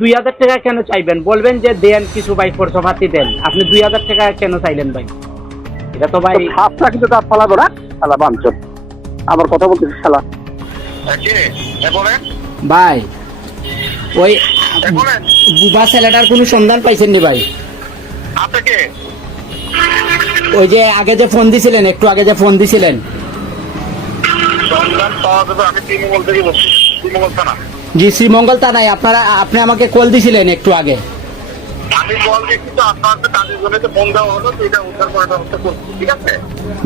2000 টাকা কেন চাইবেন? বলবেন যে দেন কিছু ভাই, খরচপাতি দেন। আপনি 2000 টাকা কেন চাইলেন ভাই? এটা তো ভাই হাফটা কিন্তু তার ফালাবো না, শালা বাঞ্চত। আবার কথা বলতেছি শালা। ভাই ওই বুবা ছেলেটার কোনো সন্ধান পাইছেন নি ভাই? ওই যে আগে যে ফোন দিছিলেন, একটু আগে যে ফোন দিছিলেন। জি, শ্রীমঙ্গল তা নাই, আপনি আমাকে কল দিছিলেন একটু আগে। আমি কল দিচ্ছি তো আপনার কাজের জন্য তো ফোন দেওয়া হলো, তো এটা উদ্ধার করার ব্যবস্থা করছি, ঠিক আছে?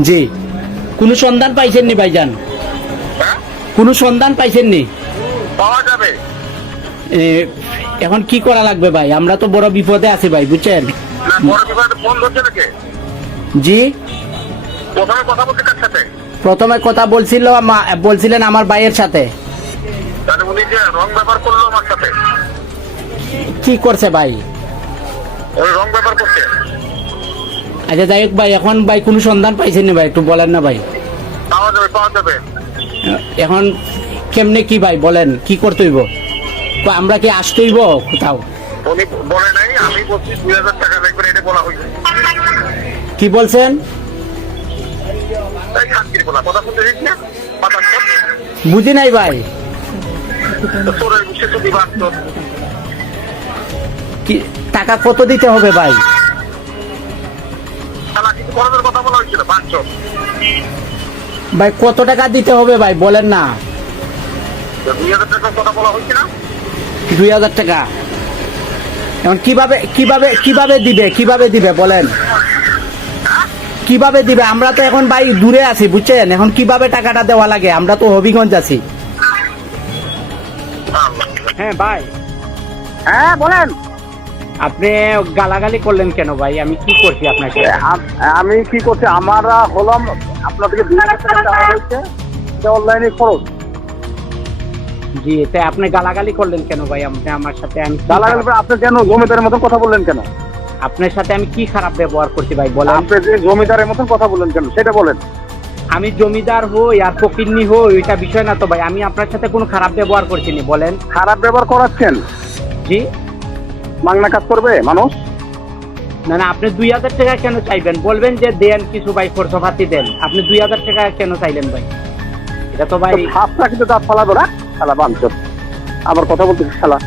জি, কোনো সন্ধান পাইছেন নি ভাইজান? হ্যাঁ, কোনো সন্ধান পাইছেন নি? পাওয়া যাবে। এখন কি করা লাগবে ভাই? আমরা তো বড় বিপদে আছি ভাই, বুঝছেন? না, বড় বিপদে ফোন ধরছে নাকি? জি, প্রথমে কথা বলতে কার সাথে? প্রথমে কথা বলছিলেন আমার ভাইয়ের সাথে। তাহলে উনি যে রং ব্যবহার করলো আমার সাথে, কি করছে ভাই? ওই রং ব্যবহার করছে। আচ্ছা যাই হোক ভাই, এখন ভাই কোনো সন্ধান পাইছেন নি ভাই? একটু বলেন না ভাই। পাওয়া যাবে, পাওয়া যাবে। এখন কেমনে কি ভাই বলেন, কি করতে হইব? আমরা কি আসতে হইব কোথাও? উনি বলে নাই, আমি বলছি 2000 টাকা লাগবে, এটা বলা হয়েছে। কি বলছেন? তাই খানকির বলা কথা শুনতে দিচ্ছি না, মাথা বুঝি নাই ভাই। তোরের বুঝে তো দিবা তো। কি টাকা কত দিতে হবে ভাই? শালা কিছু খরচের কথা বলা হয়েছিল, বাঞ্চ। ভাই কত টাকা দিতে হবে ভাই বলেন না। 2000 টাকার কথা বলা হয়েছে না? 2000 টাকা। এখন কিভাবে দিবে বলেন? কিভাবে দিবে? আমরা তো এখন ভাই দূরে আছি, বুঝছেন? এখন কিভাবে টাকাটা দেওয়া লাগে? আমরা তো হবিগঞ্জ আছি। হ্যাঁ ভাই, হ্যাঁ বলেন। আপনি গালাগালি করলেন কেন ভাই? আমি কি করছি আপনাকে? আমি কি করছি, আমরা হলাম আপনার থেকে 2000 টাকা চাওয়া হয়েছে, অনলাইনে খরচ। জি, তাই আপনি গালাগালি করলেন কেন ভাই? আপনি আমার সাথে আপনি কেন জমিদারের মতন কথা বললেন কেন? আপনার সাথে আমি কি খারাপ ব্যবহার করছি ভাই বলেন? আপনি যে জমিদারের মতন কথা বললেন কেন সেটা বলেন। আমি জমিদার হই আর ফকিন্নি হই, এটা বিষয় না তো ভাই। আমি আপনার সাথে কোনো খারাপ ব্যবহার করছি না, বলেন। খারাপ ব্যবহার করাচ্ছেন? জি, মাংনা কাজ করবে মানুষ? না না, আপনি 2000 টাকা কেন চাইবেন? বলবেন যে দেন কিছু ভাই, খরচপাতি দেন। আপনি 2000 টাকা কেন চাইলেন ভাই? এটা তো ভাই হাফটা কিন্তু তার ফালাবো না, শালা বাঞ্চত। আবার কথা বলতেছি শালা।